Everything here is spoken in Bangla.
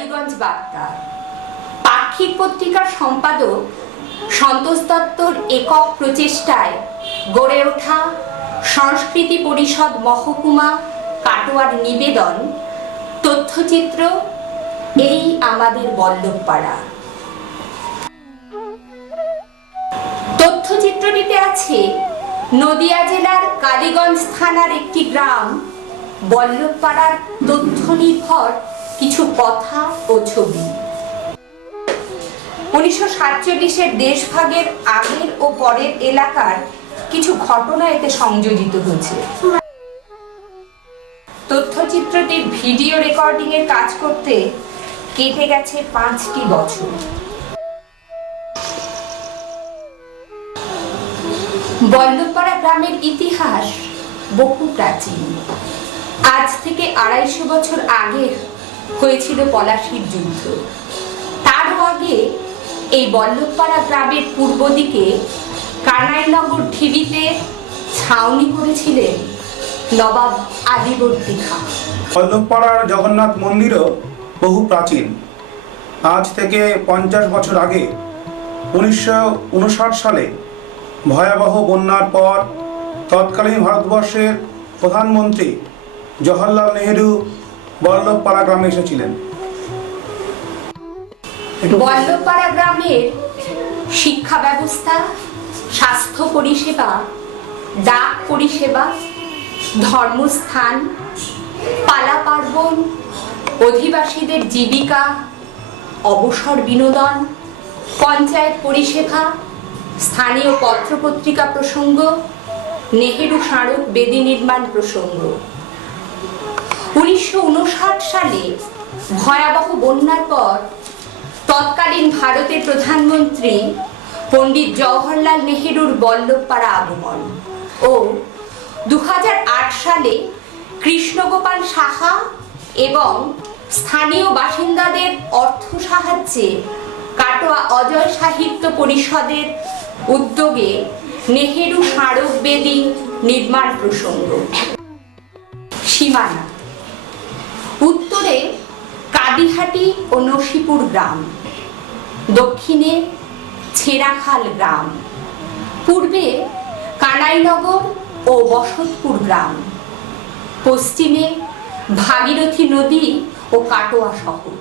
কালীগঞ্জ বার্তা পাক্ষিক পত্রিকার সম্পাদক সন্তোষ দত্তর একক প্রচেষ্টায় গড়ে ওঠা সংস্কৃতি পরিষদ মহকুমা কাটোয়ার নিবেদন তথ্যচিত্র এই আমাদের বল্লভপাড়া। তথ্যচিত্রটিতে আছে নদিয়া জেলার কালীগঞ্জ থানার একটি গ্রাম বল্লভপাড়ার তথ্য নির্ভর কিছু কথা ও ছবি। 1947-এর দেশভাগের আগের ও পরের এলাকার কিছু ঘটনা এতে সংযোজিত হয়েছে। তথ্যচিত্রটির ভিডিও রেকর্ডিং এর কাজ করতে কেটে গেছে 5টি বছর। বল্লভপাড়া গ্রামের ইতিহাস বহু প্রাচীন। আজ থেকে 250 বছর আগে হয়েছিল পলাশীর যুদ্ধ। তারও আগে এই বল্লভপাড়া গ্রামের পূর্ব দিকে কানাইনগর ঢিবিতে ছাউনি করেছিলেন নবাব আলীবর্দী খাঁ। বল্লভপাড়ার জগন্নাথ মন্দিরও বহু প্রাচীন। আজ থেকে 50 বছর আগে 1959 সালে ভয়াবহ বন্যার পর তৎকালীন ভারতবর্ষের প্রধানমন্ত্রী জওহরলাল নেহেরু বল্লভপাড়া গ্রামে এসেছিলেন। বল্লভপাড়া গ্রামের শিক্ষা ব্যবস্থা, স্বাস্থ্য পরিষেবা, ডাক পরিষেবা, ধর্মস্থান, পালা পার্বণ, অধিবাসীদের জীবিকা, অবসর বিনোদন, পঞ্চায়েত পরিষেবা, স্থানীয় পত্রপত্রিকা প্রসঙ্গ, নেহেরু স্মারক বেদি নির্মাণ প্রসঙ্গ। 1959 সালে ভয়াবহ বন্যার পর তৎকালীন ভারতের প্রধানমন্ত্রী পণ্ডিত জওহরলাল নেহেরুর বল্লভপাড়া আগমন ও 2008 সালে কৃষ্ণগোপাল সাহা এবং স্থানীয় বাসিন্দাদের অর্থ সাহায্যে কাটোয়া অজয় সাহিত্য পরিষদের উদ্যোগে নেহেরু স্মারক বেদি নির্মাণ প্রসঙ্গ। সীমানা: উত্তরে কাদিহাটি ও নসিপুর গ্রাম, দক্ষিণে ছেড়াখাল গ্রাম, পূর্বে কানাইনগর ও বসতপুর গ্রাম, পশ্চিমে ভাগীরথী নদী ও কাটোয়া শহর।